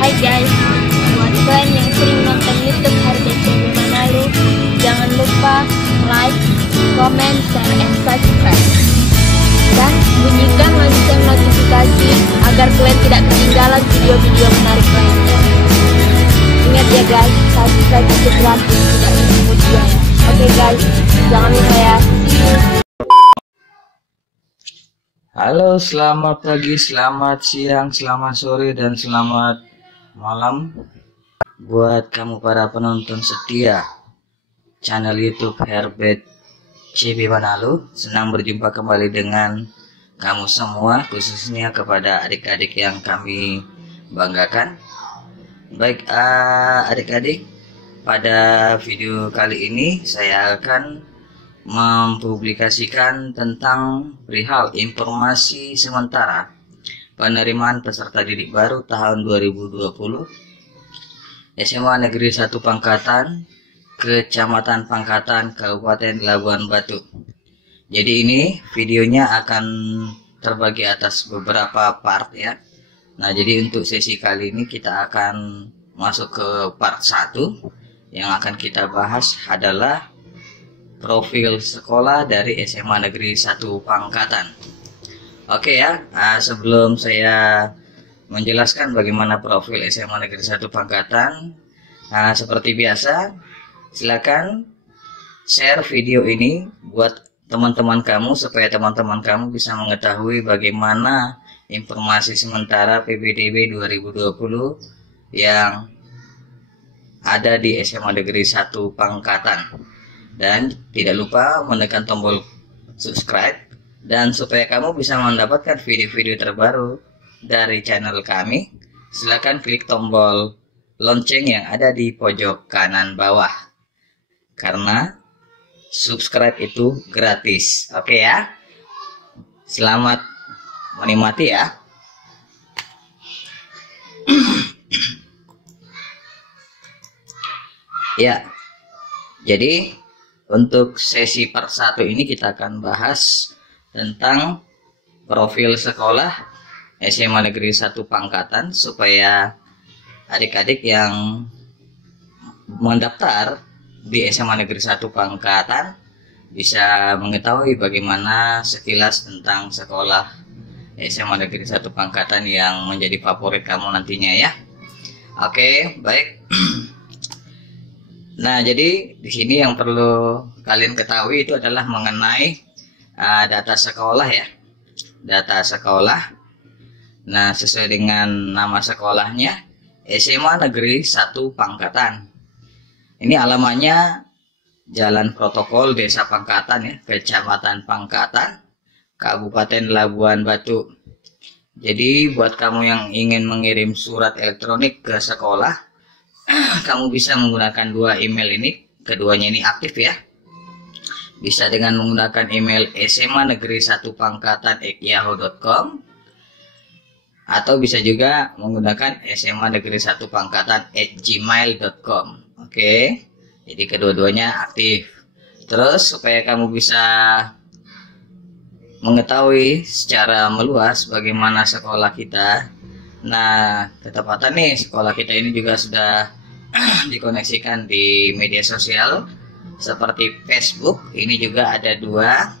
Hai guys, buat kalian yang sering nonton YouTube HRBCB Manado, jangan lupa like, comment, share, and subscribe. Dan bunyikan lonceng notifikasi agar kalian tidak ketinggalan video-video menarik lainnya. Ingat ya guys, subscribe itu gratis, tidak menunggu biaya. Oke guys, jangan lupa ya. See you. Halo, selamat pagi, selamat siang, selamat sore, dan selamat malam buat kamu para penonton setia channel YouTube HRBCB Manado. Senang berjumpa kembali dengan kamu semua, khususnya kepada adik-adik yang kami banggakan. Baik adik-adik, pada video kali ini saya akan mempublikasikan tentang perihal informasi sementara penerimaan peserta didik baru tahun 2020 SMA Negeri 1 Pangkatan, Kecamatan Pangkatan, Kabupaten Labuan Batu. Jadi ini videonya akan terbagi atas beberapa part ya. Nah, jadi untuk sesi kali ini kita akan masuk ke part 1. Yang akan kita bahas adalah profil sekolah dari SMA Negeri 1 Pangkatan. Oke ya, sebelum saya menjelaskan bagaimana profil SMA Negeri 1 Pangkatan, seperti biasa, silakan share video ini buat teman-teman kamu supaya teman-teman kamu bisa mengetahui bagaimana informasi sementara PPDB 2020 yang ada di SMA Negeri 1 Pangkatan. Dan tidak lupa menekan tombol subscribe, dan supaya kamu bisa mendapatkan video-video terbaru dari channel kami, silakan klik tombol lonceng yang ada di pojok kanan bawah, karena subscribe itu gratis. Oke ya, selamat menikmati ya. Ya, jadi untuk sesi part 1 ini kita akan bahas tentang profil sekolah SMA Negeri 1 Pangkatan, supaya adik-adik yang mendaftar di SMA Negeri 1 Pangkatan bisa mengetahui bagaimana sekilas tentang sekolah SMA Negeri 1 Pangkatan yang menjadi favorit kamu nantinya ya. Oke, baik. Nah, jadi di sini yang perlu kalian ketahui itu adalah mengenai data sekolah ya. Data sekolah. Nah, sesuai dengan nama sekolahnya, SMA Negeri 1 Pangkatan. Ini alamannya Jalan Protokol Desa Pangkatan ya, Kecamatan Pangkatan, Kabupaten Labuan Batu. Jadi buat kamu yang ingin mengirim surat elektronik ke sekolah, kamu bisa menggunakan dua email ini, keduanya ini aktif ya. Bisa dengan menggunakan email SMA Negeri 1 Pangkatan@yahoo.com, atau bisa juga menggunakan SMA Negeri 1 Pangkatan@gmail.com. Oke, jadi kedua-duanya aktif. Terus supaya kamu bisa mengetahui secara meluas bagaimana sekolah kita, nah ketepatan nih, sekolah kita ini juga sudah dikoneksikan di media sosial seperti Facebook. Ini juga ada dua,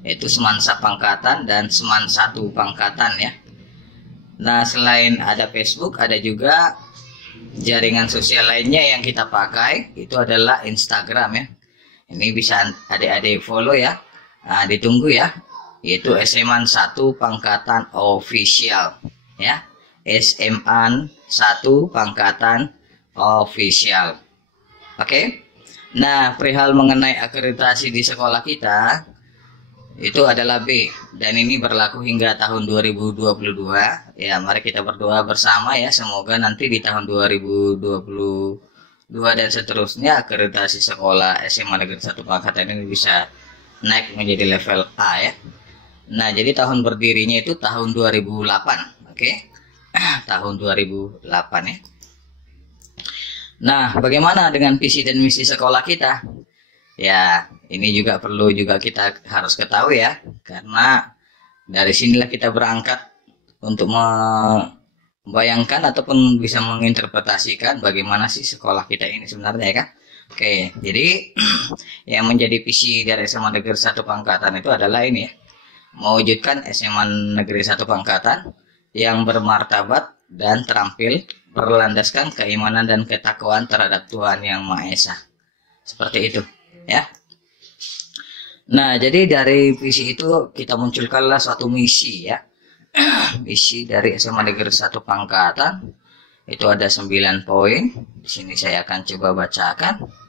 yaitu Semansa Pangkatan dan Seman 1 Pangkatan ya. Nah, selain ada Facebook, ada juga jaringan sosial lainnya yang kita pakai, itu adalah Instagram ya. Ini bisa adik-adik follow ya. Nah, ditunggu ya, yaitu SMA 1 Pangkatan Official ya. SMA 1 Pangkatan Official. Oke. Nah, perihal mengenai akreditasi di sekolah kita itu adalah B, dan ini berlaku hingga tahun 2022 ya. Mari kita berdoa bersama ya, semoga nanti di tahun 2022 dan seterusnya akreditasi sekolah SMA Negeri 1 Pangkatan ini bisa naik menjadi level A ya. Nah, jadi tahun berdirinya itu tahun 2008. Oke. Tahun 2008 ya. Nah, bagaimana dengan visi dan misi sekolah kita? Ya, ini juga perlu kita harus ketahui ya, karena dari sinilah kita berangkat untuk membayangkan ataupun bisa menginterpretasikan bagaimana sih sekolah kita ini sebenarnya ya kan. Oke, jadi yang menjadi visi dari SMA Negeri 1 Pangkatan itu adalah ini ya, mewujudkan SMA Negeri 1 Pangkatan yang bermartabat dan terampil, berlandaskan keimanan dan ketakwaan terhadap Tuhan Yang Maha Esa. Seperti itu ya. Nah, jadi dari visi itu kita munculkanlah suatu misi ya. Misi dari SMA Negeri 1 Pangkatan itu ada 9 poin. Di sini saya akan coba bacakan.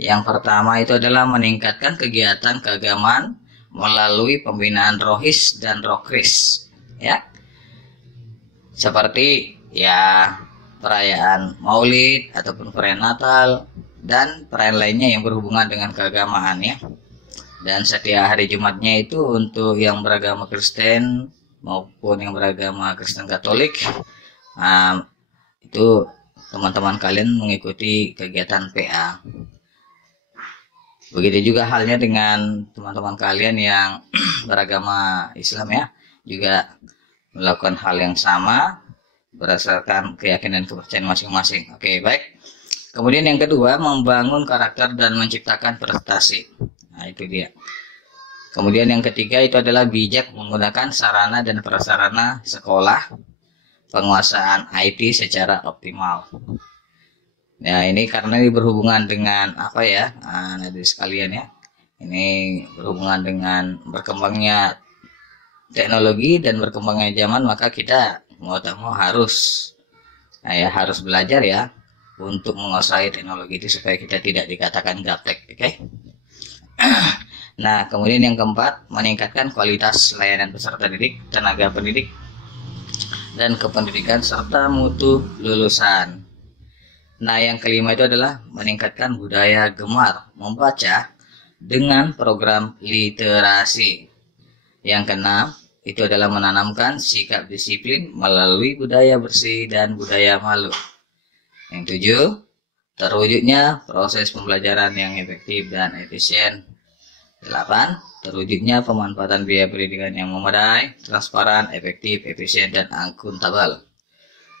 Yang pertama itu adalah meningkatkan kegiatan keagamaan melalui pembinaan rohis dan rokris ya. Seperti ya perayaan Maulid ataupun perayaan Natal dan perayaan lainnya yang berhubungan dengan keagamaan ya. Dan setiap hari Jumatnya itu untuk yang beragama Kristen maupun yang beragama Kristen Katolik, itu teman-teman kalian mengikuti kegiatan PA. Begitu juga halnya dengan teman-teman kalian yang beragama Islam ya, juga melakukan hal yang sama berdasarkan keyakinan dan kepercayaan masing-masing. Oke, baik. Kemudian yang kedua, membangun karakter dan menciptakan prestasi. Nah, itu dia. Kemudian yang ketiga itu adalah bijak menggunakan sarana dan prasarana sekolah, penguasaan IT secara optimal. Nah, ini karena ini berhubungan dengan apa ya, nanti sekalian ya. Ini berhubungan dengan berkembangnya teknologi dan berkembangnya zaman, maka kita mau tak mau harus harus belajar ya untuk menguasai teknologi itu supaya kita tidak dikatakan gaptek, oke? Nah, kemudian yang keempat, meningkatkan kualitas layanan peserta didik, tenaga pendidik, dan kependidikan serta mutu lulusan. Nah, yang kelima itu adalah meningkatkan budaya gemar membaca dengan program literasi. Yang keenam itu adalah menanamkan sikap disiplin melalui budaya bersih dan budaya malu. Yang tujuh, terwujudnya proses pembelajaran yang efektif dan efisien. 8. Terwujudnya pemanfaatan biaya pendidikan yang memadai, transparan, efektif, efisien, dan akuntabel.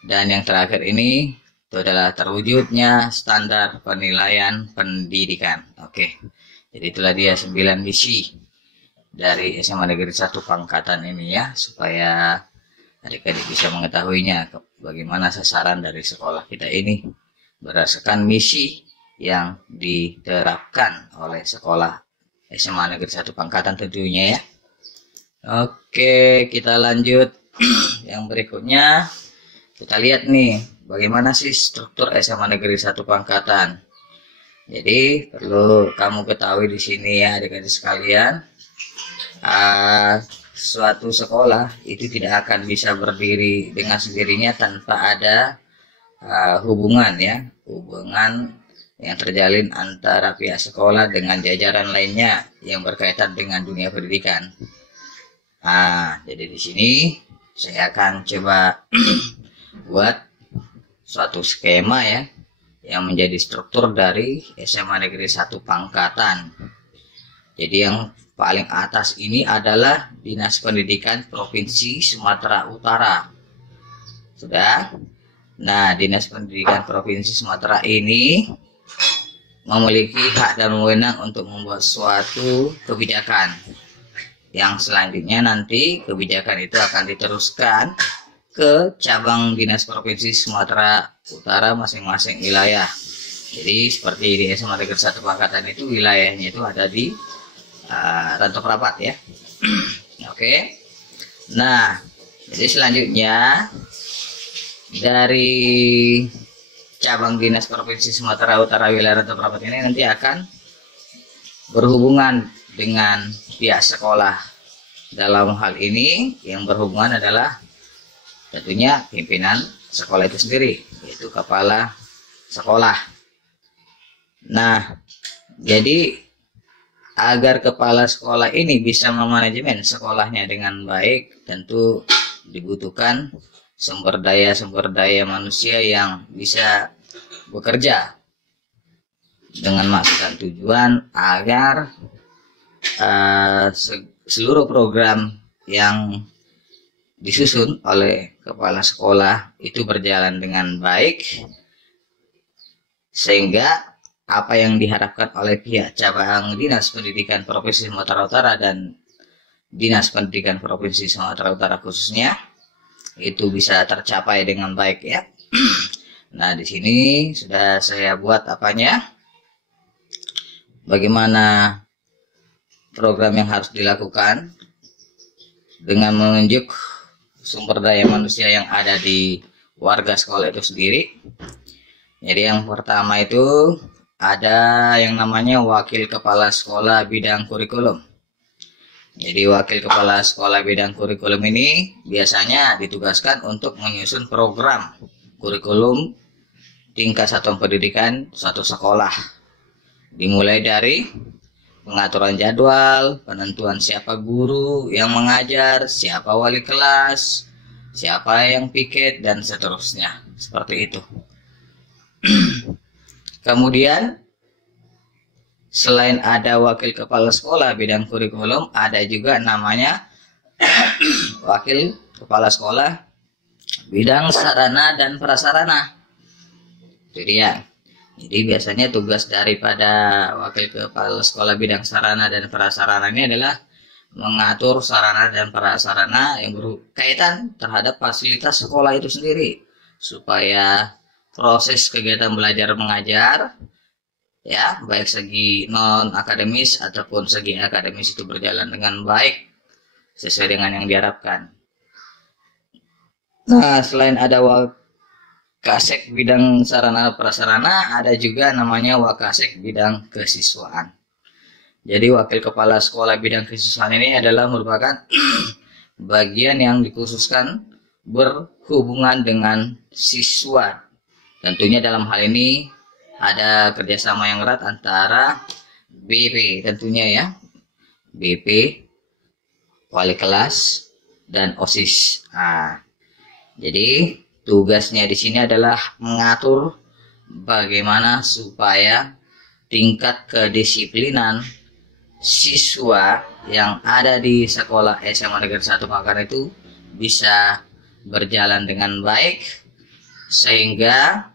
Dan yang terakhir ini itu adalah terwujudnya standar penilaian pendidikan. Oke, jadi itulah dia 9 misi dari SMA Negeri 1 Pangkatan ini ya, supaya adik-adik bisa mengetahuinya bagaimana sasaran dari sekolah kita ini berdasarkan misi yang diterapkan oleh sekolah SMA Negeri 1 Pangkatan tentunya ya. Oke, kita lanjut. Yang berikutnya kita lihat nih bagaimana sih struktur SMA Negeri 1 Pangkatan. Jadi perlu kamu ketahui di sini ya adik-adik sekalian, suatu sekolah itu tidak akan bisa berdiri dengan sendirinya tanpa ada hubungan yang terjalin antara pihak sekolah dengan jajaran lainnya yang berkaitan dengan dunia pendidikan. Jadi di sini saya akan coba buat suatu skema ya yang menjadi struktur dari SMA Negeri 1 Pangkatan. Jadi yang paling atas ini adalah Dinas Pendidikan Provinsi Sumatera Utara. Sudah? Nah, Dinas Pendidikan Provinsi Sumatera ini memiliki hak dan wewenang untuk membuat suatu kebijakan. Yang selanjutnya nanti kebijakan itu akan diteruskan ke cabang Dinas Provinsi Sumatera Utara masing-masing wilayah. Jadi seperti di SMA Negeri 1 Pangkatan itu wilayahnya itu ada di Rantau Prapat ya. Oke. Nah, jadi selanjutnya dari cabang Dinas Provinsi Sumatera Utara wilayah Rantau Prapat ini nanti akan berhubungan dengan pihak sekolah. Dalam hal ini yang berhubungan adalah tentunya pimpinan sekolah itu sendiri, yaitu kepala sekolah. Nah, jadi agar kepala sekolah ini bisa memanajemen sekolahnya dengan baik, tentu dibutuhkan sumber daya manusia yang bisa bekerja dengan maksud dan tujuan agar seluruh program yang disusun oleh kepala sekolah itu berjalan dengan baik, sehingga apa yang diharapkan oleh pihak cabang Dinas Pendidikan Provinsi Sumatera Utara dan Dinas Pendidikan Provinsi Sumatera Utara khususnya itu bisa tercapai dengan baik ya. Nah, di sini sudah saya buat apanya, bagaimana program yang harus dilakukan dengan menunjuk sumber daya manusia yang ada di warga sekolah itu sendiri. Jadi yang pertama itu ada yang namanya wakil kepala sekolah bidang kurikulum. Jadi wakil kepala sekolah bidang kurikulum ini biasanya ditugaskan untuk menyusun program kurikulum tingkat satuan pendidikan suatu sekolah. Dimulai dari pengaturan jadwal, penentuan siapa guru yang mengajar, siapa wali kelas, siapa yang piket, dan seterusnya. Seperti itu. Kemudian selain ada wakil kepala sekolah bidang kurikulum, ada juga namanya wakil kepala sekolah bidang sarana dan prasarana. Itu dia. Jadi biasanya tugas daripada wakil kepala sekolah bidang sarana dan prasarana ini adalah mengatur sarana dan prasarana yang berkaitan terhadap fasilitas sekolah itu sendiri, supaya proses kegiatan belajar mengajar ya, baik segi non akademis ataupun segi akademis itu berjalan dengan baik sesuai dengan yang diharapkan. Nah, selain ada Wakasek bidang sarana prasarana, ada juga namanya Wakasek bidang kesiswaan. Jadi wakil kepala sekolah bidang kesiswaan ini adalah merupakan bagian yang dikhususkan berhubungan dengan siswa. Tentunya dalam hal ini ada kerjasama yang erat antara BP tentunya ya, BP, wali kelas, dan OSIS. Nah, jadi tugasnya di sini adalah mengatur bagaimana supaya tingkat kedisiplinan siswa yang ada di sekolah SMA Negeri 1 Pangkalan itu bisa berjalan dengan baik, sehingga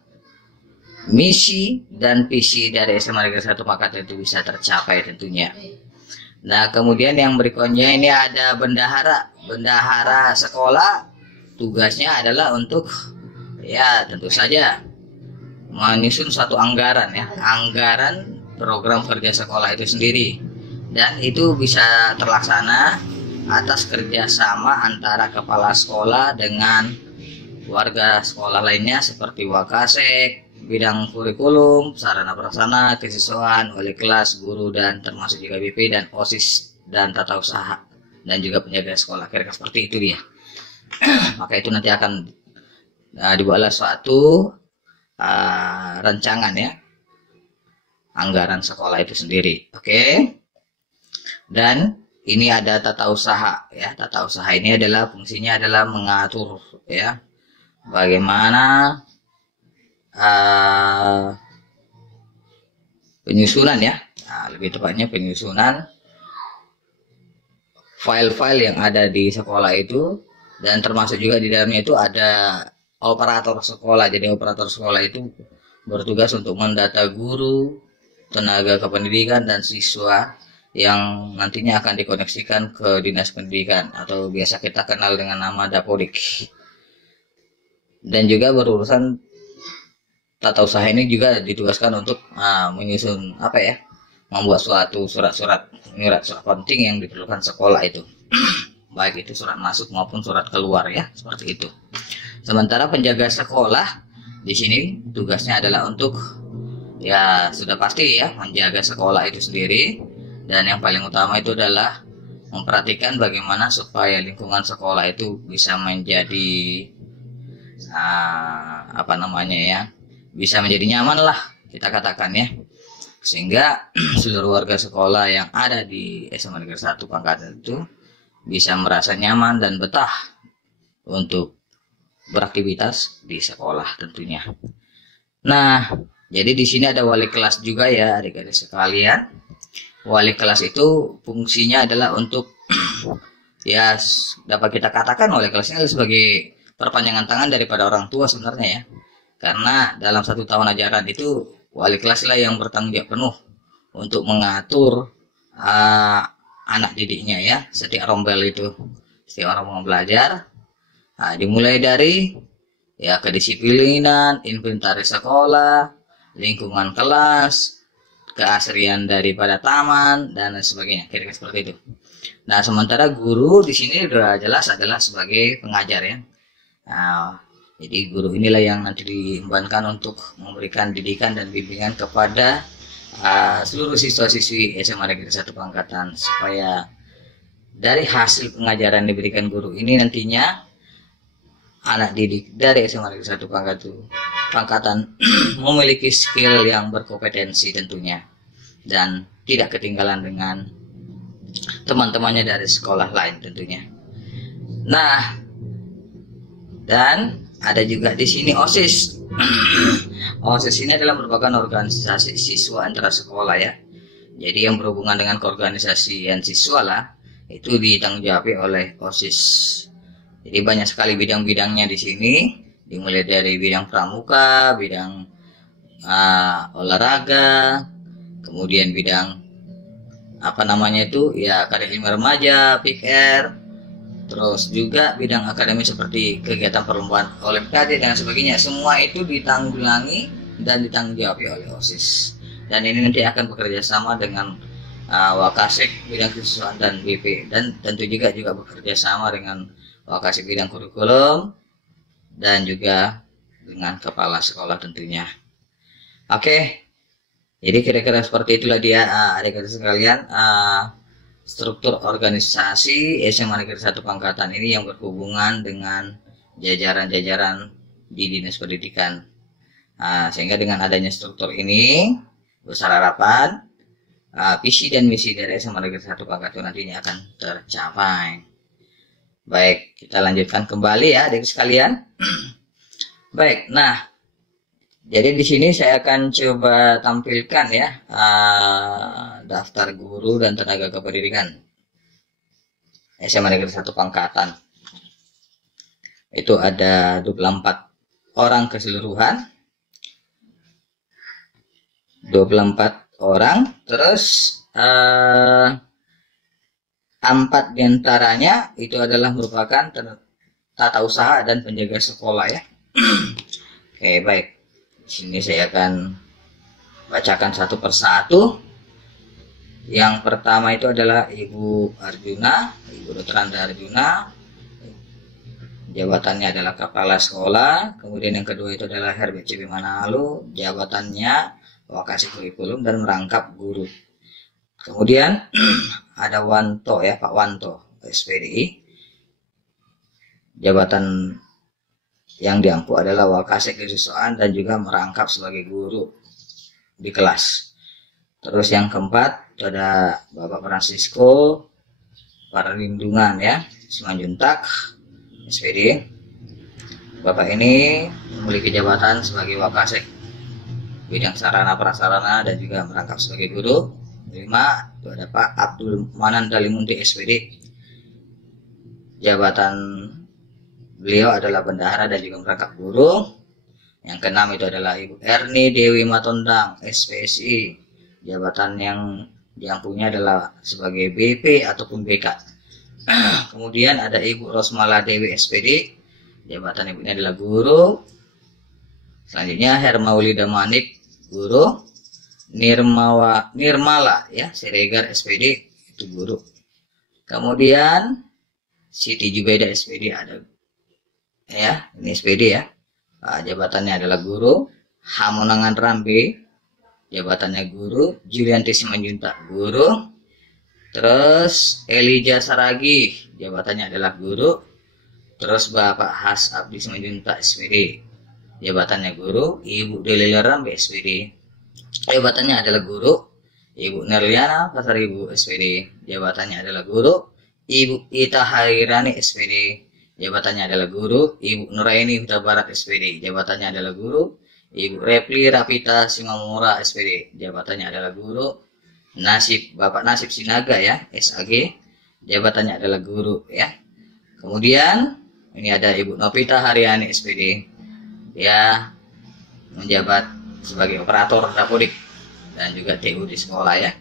misi dan visi dari SMA Negeri 1 Pangkalan itu bisa tercapai tentunya. Nah, kemudian yang berikutnya ini ada bendahara. Bendahara sekolah tugasnya adalah untuk ya tentu saja menyusun satu anggaran ya, anggaran program kerja sekolah itu sendiri, dan itu bisa terlaksana atas kerjasama antara kepala sekolah dengan warga sekolah lainnya seperti Wakasek bidang kurikulum, sarana prasarana, kesiswaan, wali kelas, guru, dan termasuk juga BP dan OSIS dan tata usaha dan juga penjaga sekolah. Kira-kira seperti itu dia. Maka itu nanti akan dibuatlah suatu rancangan ya, anggaran sekolah itu sendiri. Oke. Dan ini ada tata usaha ya. Tata usaha ini adalah fungsinya adalah mengatur ya bagaimana penyusunan ya, lebih tepatnya penyusunan file-file yang ada di sekolah itu, dan termasuk juga di dalamnya itu ada operator sekolah. Jadi operator sekolah itu bertugas untuk mendata guru, tenaga kependidikan, dan siswa yang nantinya akan dikoneksikan ke Dinas Pendidikan atau biasa kita kenal dengan nama Dapodik. Dan juga berurusan tata usaha ini juga ditugaskan untuk menyusun apa ya, membuat suatu surat-surat penting yang diperlukan sekolah itu. Baik itu surat masuk maupun surat keluar ya, seperti itu. Sementara penjaga sekolah di sini tugasnya adalah untuk ya sudah pasti ya menjaga sekolah itu sendiri, dan yang paling utama itu adalah memperhatikan bagaimana supaya lingkungan sekolah itu bisa menjadi apa namanya ya, bisa menjadi nyaman lah kita katakan ya, sehingga seluruh warga sekolah yang ada di SMA Negeri 1 Pangkalan itu bisa merasa nyaman dan betah untuk beraktivitas di sekolah tentunya. Nah, jadi di sini ada wali kelas juga ya adik-adik sekalian. Wali kelas itu fungsinya adalah untuk ya dapat kita katakan wali kelasnya sebagai perpanjangan tangan daripada orang tua sebenarnya ya. Karena dalam 1 tahun ajaran itu wali kelas lah yang bertanggung jawab penuh untuk mengatur anak didiknya ya, setiap rombel itu, setiap orang mau belajar. Dimulai dari ya kedisiplinan, inventaris sekolah, lingkungan kelas, keasrian daripada taman dan lain sebagainya, kira-kira seperti itu. Nah, sementara guru di sini sudah jelas adalah sebagai pengajar ya. Jadi guru inilah yang nanti diembankan untuk memberikan didikan dan bimbingan kepada seluruh siswa-siswi SMA Negeri 1 Pangkatan, supaya dari hasil pengajaran diberikan guru ini nantinya anak didik dari SMA Negeri 1 Pangkatan memiliki skill yang berkompetensi tentunya, dan tidak ketinggalan dengan teman-temannya dari sekolah lain tentunya. Nah, dan ada juga di sini OSIS. OSIS ini adalah merupakan organisasi siswa antara sekolah ya. Jadi yang berhubungan dengan keorganisasian siswa lah, itu ditanggung jawab oleh OSIS. Jadi banyak sekali bidang-bidangnya di sini, dimulai dari bidang pramuka, bidang olahraga, kemudian bidang akademi remaja, PIKR, terus juga bidang akademik seperti kegiatan perlombaan olimpiade dan sebagainya. Semua itu ditanggulangi dan ditanggung jawab oleh OSIS. Dan ini nanti akan bekerja sama dengan Wakasek bidang kesiswaan dan BP, dan tentu juga bekerja sama dengan Wakasek bidang kurikulum dan juga dengan kepala sekolah tentunya. Oke. Jadi kira-kira seperti itulah dia adik-adik sekalian, struktur organisasi SMA Negeri 1 Pangkatan ini yang berhubungan dengan jajaran-jajaran di Dinas Pendidikan. Sehingga dengan adanya struktur ini, besar harapan visi dan misi dari SMA Negeri 1 Pangkatan nantinya akan tercapai. Baik, kita lanjutkan kembali ya adik sekalian. Baik, nah, jadi di sini saya akan coba tampilkan ya daftar guru dan tenaga kependidikan SMA Negeri 1 Pangkatan. Itu ada 24 orang keseluruhan. 24 orang, terus 4 diantaranya itu adalah merupakan tata usaha dan penjaga sekolah ya. Oke, baik. Di sini saya akan bacakan satu persatu. Yang pertama itu adalah Ibu Arjuna, Ibu Dr. Andra Arjuna. Jabatannya adalah kepala sekolah. Kemudian yang kedua itu adalah HRBCB Manado, jabatannya Wakasek kurikulum dan merangkap guru. Kemudian ada Wanto ya, Pak Wanto, SPDI. Jabatan yang diampu adalah Wakasek kesiswaan dan juga merangkap sebagai guru di kelas. Terus yang keempat itu ada Bapak Francisco Parlindungan ya, Simanjuntak, SPD. Bapak ini memiliki jabatan sebagai Wakasek bidang sarana prasarana dan juga merangkap sebagai guru. 5 itu ada Pak Abdul Manan Dalimunti SPD. Jabatan beliau adalah bendahara dan juga merangkap guru. Yang keenam itu adalah Ibu Erni Dewi Matondang SPSI. Jabatan yang diampunya adalah sebagai BP ataupun BK. Kemudian ada Ibu Rosmala Dewi SPD. Jabatan ibunya adalah guru. Selanjutnya Hermaulida Manik, guru. Nirmala ya, Siregar SPD, itu guru. Kemudian Siti Jubaida SPD ada ya, ini SPD ya. Jabatannya adalah guru. Hamonangan Rambe, jabatannya guru. Julianti Simanjuntak, guru. Terus Elija Saragi, jabatannya adalah guru. Terus Bapak Has Abdi Simanjuntak SPD, jabatannya guru. Ibu Delila Rambe SPD, jabatannya adalah guru. Ibu Nerliana Pasar Ibu SPD, jabatannya adalah guru. Ibu Ita Hairani SPD, jabatannya adalah guru. Ibu Nuraini Huta Barat SPD, jabatannya adalah guru. Ibu Repli Rapita Simamura SPD, jabatannya adalah guru. Bapak Nasib Sinaga ya, SAG, jabatannya adalah guru ya. Kemudian ini ada Ibu Novita Haryani SPD, ya menjabat sebagai operator dapodik dan juga TU di sekolah ya.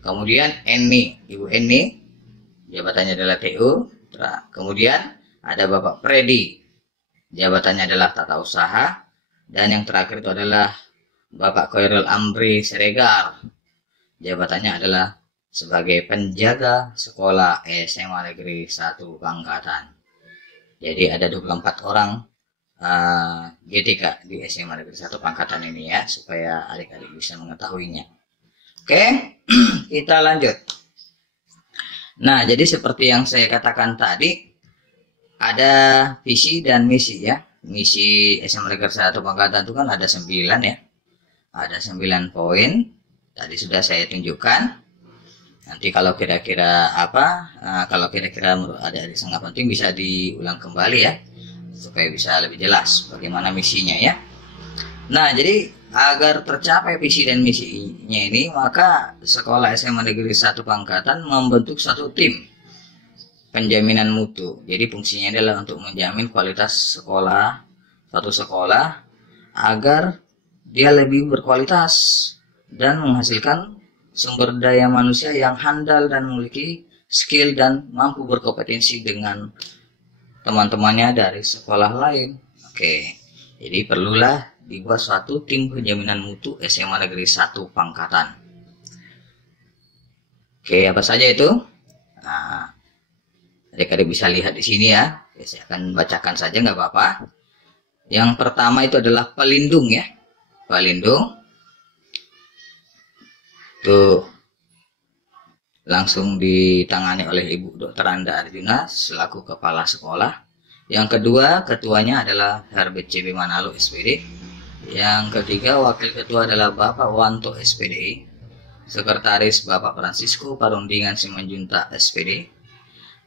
Kemudian Eni, Ibu Eni, jabatannya adalah TU. Kemudian ada Bapak Freddy, jabatannya adalah tata usaha. Dan yang terakhir itu adalah Bapak Khairul Amri Siregar, jabatannya adalah sebagai penjaga sekolah SMA Negeri 1 Pangkatan. Jadi ada 24 orang GTK di SMA Negeri 1 Pangkatan ini ya, supaya adik-adik bisa mengetahuinya. Oke, kita lanjut. Nah, jadi seperti yang saya katakan tadi, ada visi dan misi ya. Misi SMA Negeri 1 Pangkatan itu kan ada 9 ya. Ada 9 poin. Tadi sudah saya tunjukkan. Nanti kalau kira-kira kalau kira-kira menurut adik-adik sangat penting bisa diulang kembali ya, supaya bisa lebih jelas bagaimana misinya ya. Nah, jadi agar tercapai visi dan misinya ini, maka sekolah SMA Negeri 1 Pangkatan membentuk satu tim penjaminan mutu. Jadi fungsinya adalah untuk menjamin kualitas sekolah, suatu sekolah, agar dia lebih berkualitas dan menghasilkan sumber daya manusia yang handal dan memiliki skill dan mampu berkompetensi dengan teman-temannya dari sekolah lain. Oke, jadi perlulah dibuat suatu tim penjaminan mutu SMA Negeri 1 Pangkatan. Oke, apa saja itu? Nah, adik-adik bisa lihat di sini ya. Saya akan bacakan saja, nggak apa-apa. Yang pertama itu adalah pelindung ya. Pelindung. Tuh. Langsung ditangani oleh Ibu Dr. Anda Arjuna selaku kepala sekolah. Yang kedua, ketuanya adalah HRBCB Manalo SPD. Yang ketiga, wakil ketua adalah Bapak Wanto SPD. Sekretaris Bapak Francisco Parundingan Simanjuntak SPD.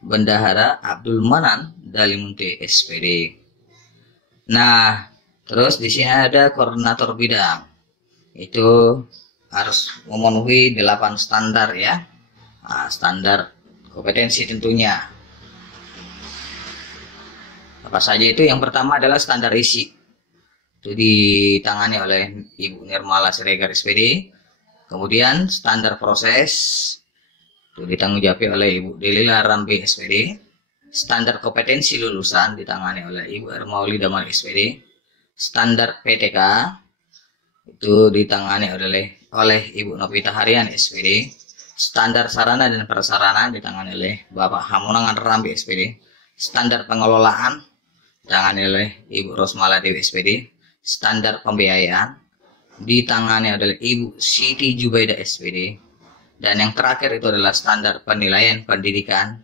Bendahara Abdul Manan Dalimunte SPD. Nah, terus di sini ada koordinator bidang. Itu harus memenuhi 8 standar ya. Nah, standar kompetensi tentunya. Apa saja itu? Yang pertama adalah standar isi. Itu ditangani oleh Ibu Nirmala Siregar SPD. Kemudian standar proses itu ditanggung-jawabi oleh Ibu Delila Rambe SPD. Standar kompetensi lulusan ditangani oleh Ibu Ermauli Damar SPD. Standar PTK itu ditangani oleh Ibu Novita Haryani SPD. Standar sarana dan prasarana ditangani oleh Bapak Hamonangan Rambe SPD. Standar pengelolaan ditangani oleh Ibu Rosmala Dewi SPD. Standar pembiayaan ditangani oleh Ibu Siti Jubaida SPD. Dan yang terakhir itu adalah standar penilaian pendidikan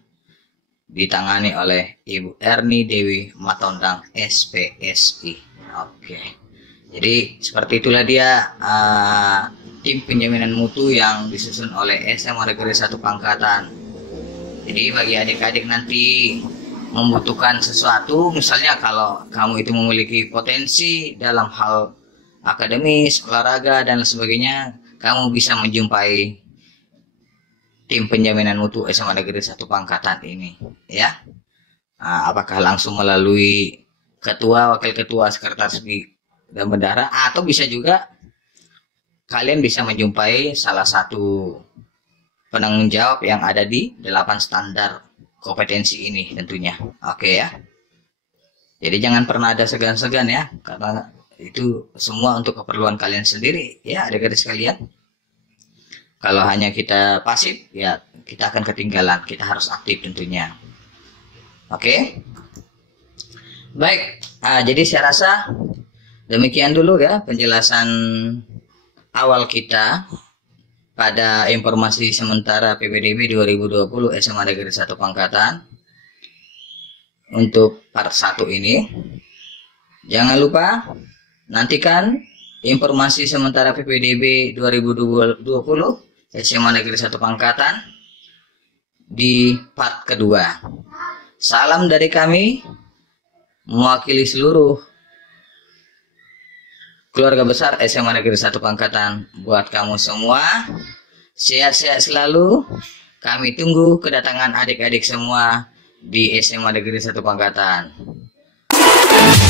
ditangani oleh Ibu Erni Dewi Matondang SPSI. Oke. Jadi seperti itulah dia tim penjaminan mutu yang disusun oleh SMA Negeri 1 Pangkatan. Jadi bagi adik-adik nanti membutuhkan sesuatu, misalnya kalau kamu itu memiliki potensi dalam hal akademis, olahraga dan sebagainya, kamu bisa menjumpai tim penjaminan mutu SMA Negeri 1 Pangkatan ini ya. Nah, apakah langsung melalui ketua, wakil ketua, sekretaris dan bendahara, atau bisa juga kalian bisa menjumpai salah satu penanggung jawab yang ada di 8 standar kompetensi ini tentunya. Oke ya. Jadi jangan pernah ada segan-segan ya, karena itu semua untuk keperluan kalian sendiri ya adik-adik sekalian. Kalau hanya kita pasif, ya kita akan ketinggalan. Kita harus aktif tentunya. Oke. Baik, jadi saya rasa demikian dulu ya penjelasan awal kita pada informasi sementara PPDB 2020 SMA Negeri 1 Pangkatan. Untuk part 1 ini. Jangan lupa nantikan informasi sementara PPDB 2020 SMA Negeri 1 Pangkatan di part kedua. Salam dari kami mewakili seluruh keluarga besar SMA Negeri 1 Pangkatan. Buat kamu semua, sehat-sehat selalu. Kami tunggu kedatangan adik-adik semua di SMA Negeri 1 Pangkatan. Bye.